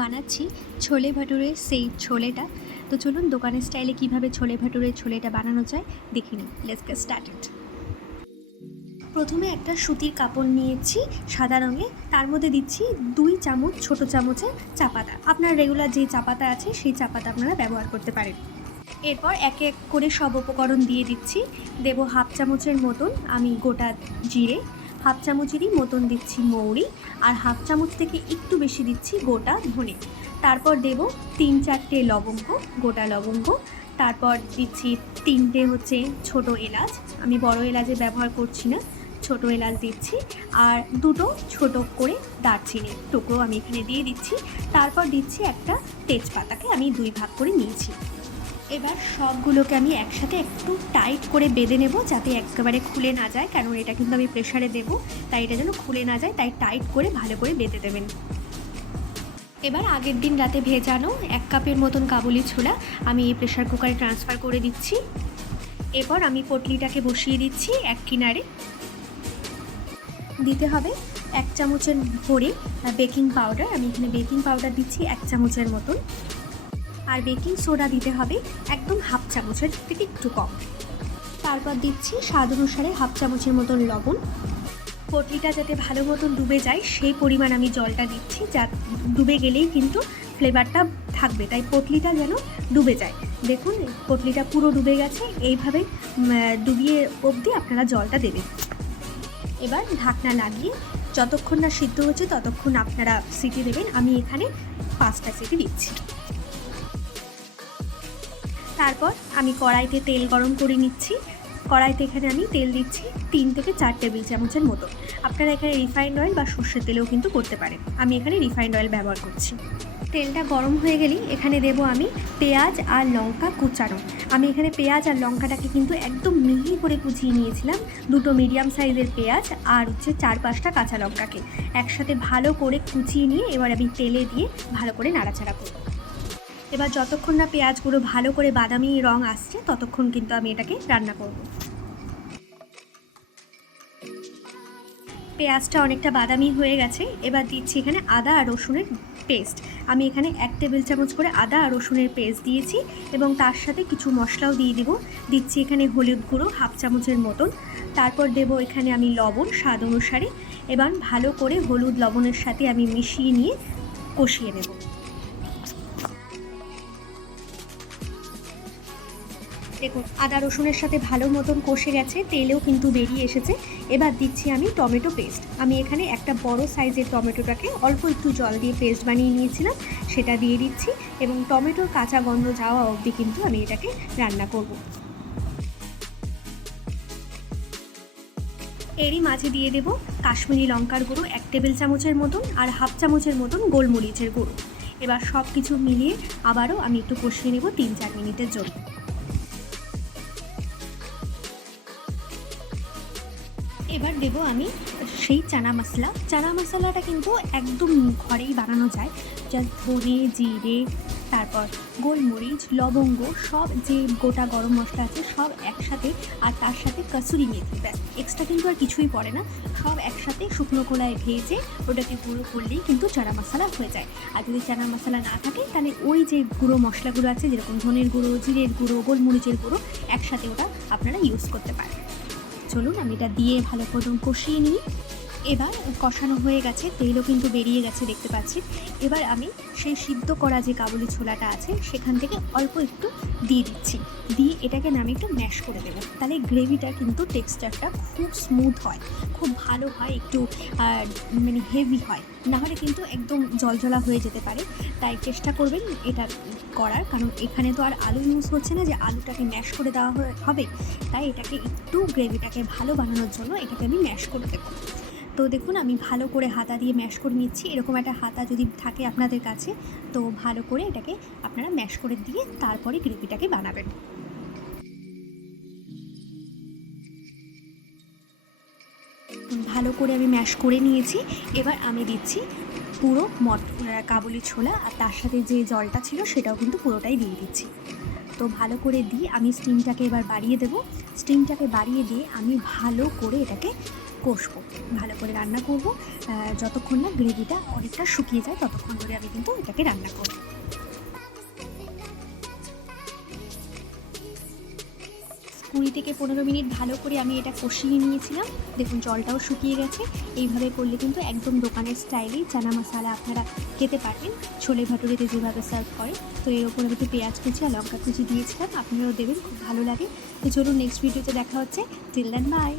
বানাচ্ছি ছোলে ভাটুরের সেই ছোলেটা। তো চলুন দোকানের স্টাইলে কিভাবে ছোলে ভাটুরের ছোলেটা বানানো যায় দেখে নিই। Let's get started. প্রথমে একটা সুতির কাপড় নিয়েছি সাদা রঙে, তার মধ্যে দিচ্ছি 2 চামচ ছোট চামচের চা পাতা। আপনার রেগুলার যে চা পাতা আছে সেই চা পাতা আপনারা ব্যবহার করতে পারেন। এরপর এক এক করে সব উপকরণ দিয়ে দিচ্ছি। দেব হাফ চামচের মতন আমি গোটা জিরে, হাফ চামচেরই মতন দিচ্ছি মৌরি, আর হাফ চামচ থেকে একটু বেশি দিচ্ছি গোটা ধনে। তারপর দেব 3-4টে লবঙ্গ, গোটা লবঙ্গ। তারপর দিচ্ছি 3টে হচ্ছে ছোট এলাচ, আমি বড় এলাচে ব্যবহার করছি না, ছোট এলাচ দিচ্ছি। আর 2টো ছোট করে দারচিনি টুকরো আমি এখানে দিয়ে দিচ্ছি। তারপর দিচ্ছি একটা তেজপাতাকে আমি 2 ভাগ করে নিয়েছি। এবার সবগুলোকে আমি একসাথে একটু টাইট করে বেঁধে নেব, যাতে একেবারে খুলে না যায়, কারণ এটা কিন্তু আমি প্রেশারে দেবো, তাই এটা যেন খুলে না যায়, তাই টাইট করে ভালো করে বেঁধে দেবেন। এবার আগের দিন রাতে ভেজানো 1 কাপের মতন কাবুলি ছোলা আমি এই প্রেশার কুকারে ট্রান্সফার করে দিচ্ছি। এরপর আমি পটলিটাকে বসিয়ে দিচ্ছি এক কিনারে। দিতে হবে 1 চামচের ভরে বেকিং পাউডার, আমি এখানে বেকিং পাউডার দিচ্ছি 1 চামচের মতন। আর বেকিং সোডা দিতে হবে একদম হাফ চামচের থেকে একটু কম। তারপর দিচ্ছি স্বাদ অনুসারে হাফ চামচের মতন লবণ। পটলিটা যাতে ভালো মতন ডুবে যায় সেই পরিমাণ আমি জলটা দিচ্ছি, যা ডুবে গেলেই কিন্তু ফ্লেভারটা থাকবে, তাই পটলিটা যেন ডুবে যায়। দেখুন পটলিটা পুরো ডুবে গেছে, এইভাবে ডুবিয়ে অবধি আপনারা জলটা দেবেন। এবার ঢাকনা লাগিয়ে যতক্ষণ না সিদ্ধ হচ্ছে ততক্ষণ আপনারা সিটি দেবেন। আমি এখানে 5টা সিটি দিচ্ছি। তারপর আমি কড়াইতে তেল গরম করে নিচ্ছি। কড়াইতে এখানে আমি তেল দিচ্ছি 3 থেকে 4 টেবিল চামচের মতো। আপনারা এখানে রিফাইন্ড অয়েল বা সর্ষের তেলেও কিন্তু করতে পারেন, আমি এখানে রিফাইন্ড অয়েল ব্যবহার করছি। তেলটা গরম হয়ে গেলেই এখানে দেব আমি পেঁয়াজ আর লঙ্কা কুচানো। আমি এখানে পেঁয়াজ আর লঙ্কাটাকে কিন্তু একদম মিহি করে কুচিয়ে নিয়েছিলাম। 2টো মিডিয়াম সাইজের পেঁয়াজ আর হচ্ছে 4-5টা কাঁচা লঙ্কাকে একসাথে ভালো করে কুচিয়ে নিয়ে এবার আমি তেলে দিয়ে ভালো করে নাড়াচাড়া করব। এবার যতক্ষণ না পেঁয়াজগুলো ভালো করে বাদামি রং আসছে ততক্ষণ কিন্তু আমি এটাকে রান্না করব। পেঁয়াজটা অনেকটা বাদামি হয়ে গেছে, এবার দিচ্ছি এখানে আদা আর রসুনের পেস্ট। আমি এখানে 1 টেবিল চামচ করে আদা আর রসুনের পেস্ট দিয়েছি এবং তার সাথে কিছু মশলাও দিয়ে দিব। দিচ্ছি এখানে হলুদ গুঁড়ো হাফ চামচের মতন। তারপর দেব এখানে আমি লবণ স্বাদ অনুসারে। এবার ভালো করে হলুদ লবণের সাথে আমি মিশিয়ে নিয়ে কষিয়ে নেব। দেখুন আদা রসুনের সাথে ভালো মতন কষে গেছে, তেলেও কিন্তু বেরিয়ে এসেছে। এবার দিচ্ছি আমি টমেটো পেস্ট। আমি এখানে একটা বড় সাইজের টমেটোটাকে অল্প একটু জল দিয়ে পেস্ট বানিয়ে নিয়েছিলাম, সেটা দিয়ে দিচ্ছি এবং টমেটোর কাঁচা গন্ধ যাওয়া অবধি কিন্তু আমি এটাকে রান্না করব। এরই মাঝে দিয়ে দেব কাশ্মীরি লঙ্কার গুঁড়ো 1 টেবিল চামচের মতন আর হাফ চামচের মতন গোলমরিচের গুঁড়ো। এবার সব কিছু মিলিয়ে আবারও আমি একটু কষিয়ে নেব 3-4 মিনিটের জন্য। এবার দেব আমি সেই চানা মশলা। চানা মশলাটা কিন্তু একদম ঘরেই বানানো যায়, যা ধনে জিরে তারপর গোলমরিচ লবঙ্গ সব যে গোটা গরম মশলা আছে সব একসাথে, আর তার সাথে কসুরি মেথি, ব্যাস এক্সট্রা কিন্তু আর কিছুই পড়ে না। সব একসাথে শুকনো খোলায় ভেজে ওটাকে গুঁড়ো করলেই কিন্তু চানা মশলা হয়ে যায়। আর যদি চানা মশলা না থাকে তাহলে ওই যে গুঁড়ো মশলাগুলো আছে যেরকম ধনের গুঁড়ো জিরের গুঁড়ো গোলমরিচের গুঁড়ো একসাথে ওটা আপনারা ইউজ করতে পারেন। চলুন আমি এটা দিয়ে ভালো করে কষিয়ে নিই। এবার কষানো হয়ে গেছে, তেলও কিন্তু বেরিয়ে গেছে দেখতে পাচ্ছি। এবার আমি সেই সিদ্ধ করা যে কাবুলি ছোলাটা আছে সেখান থেকে অল্প একটু দিয়ে দিচ্ছি, দিয়ে এটাকে আমি একটু ম্যাশ করে দেবো। তাহলে গ্রেভিটা কিন্তু টেক্সচারটা খুব স্মুথ হয়, খুব ভালো হয়, একটু মানে হেভি হয়, নাহলে কিন্তু একদম জলজলা হয়ে যেতে পারে। তাই চেষ্টা করবেন এটা করার, কারণ এখানে তো আর আলু ইউজ হচ্ছে না যে আলুটাকে ম্যাশ করে দেওয়া হবে, তাই এটাকে একটু গ্রেভিটাকে ভালো বানানোর জন্য এটাকে আমি ম্যাশ করে দেবো। তো দেখুন আমি ভালো করে হাতা দিয়ে ম্যাশ করে নিচ্ছি। এরকম একটা হাতা যদি থাকে আপনাদের কাছে তো ভালো করে এটাকে আপনারা ম্যাশ করে দিয়ে তারপরে গ্রেভিটাকে বানাবেন। ভালো করে আমি ম্যাশ করে নিয়েছি। এবার আমি দিচ্ছি পুরো কাবুলি ছোলা, আর তার সাথে যে জলটা ছিল সেটাও কিন্তু পুরোটাই দিয়ে দিচ্ছি। তো ভালো করে দিয়ে আমি স্টিমটাকে এবার বাড়িয়ে দেব। স্টিমটাকে বাড়িয়ে দিয়ে আমি ভালো করে এটাকে কষবো, ভালো করে রান্না করব। যতক্ষণ না গ্রেভিটা অনেকটা শুকিয়ে যায় ততক্ষণ ধরে আমি কিন্তু এটাকে রান্না করব। 20 থেকে 15 মিনিট ভালো করে আমি এটা কষিয়ে নিয়েছিলাম। দেখুন জলটাও শুকিয়ে গেছে। এইভাবে করলে কিন্তু একদম দোকানের স্টাইলেই চানা মশলা আপনারা খেতে পারবেন, ছোলে ভাটুরেতে যেভাবে সার্ভ করে। তো এর ওপর আমি একটু পেঁয়াজ কুচি আর লঙ্কা কুচি দিয়েছিলাম, আপনারাও দেবেন, খুব ভালো লাগে। তো চলুন নেক্সট ভিডিওতে দেখা হচ্ছে। Till then by.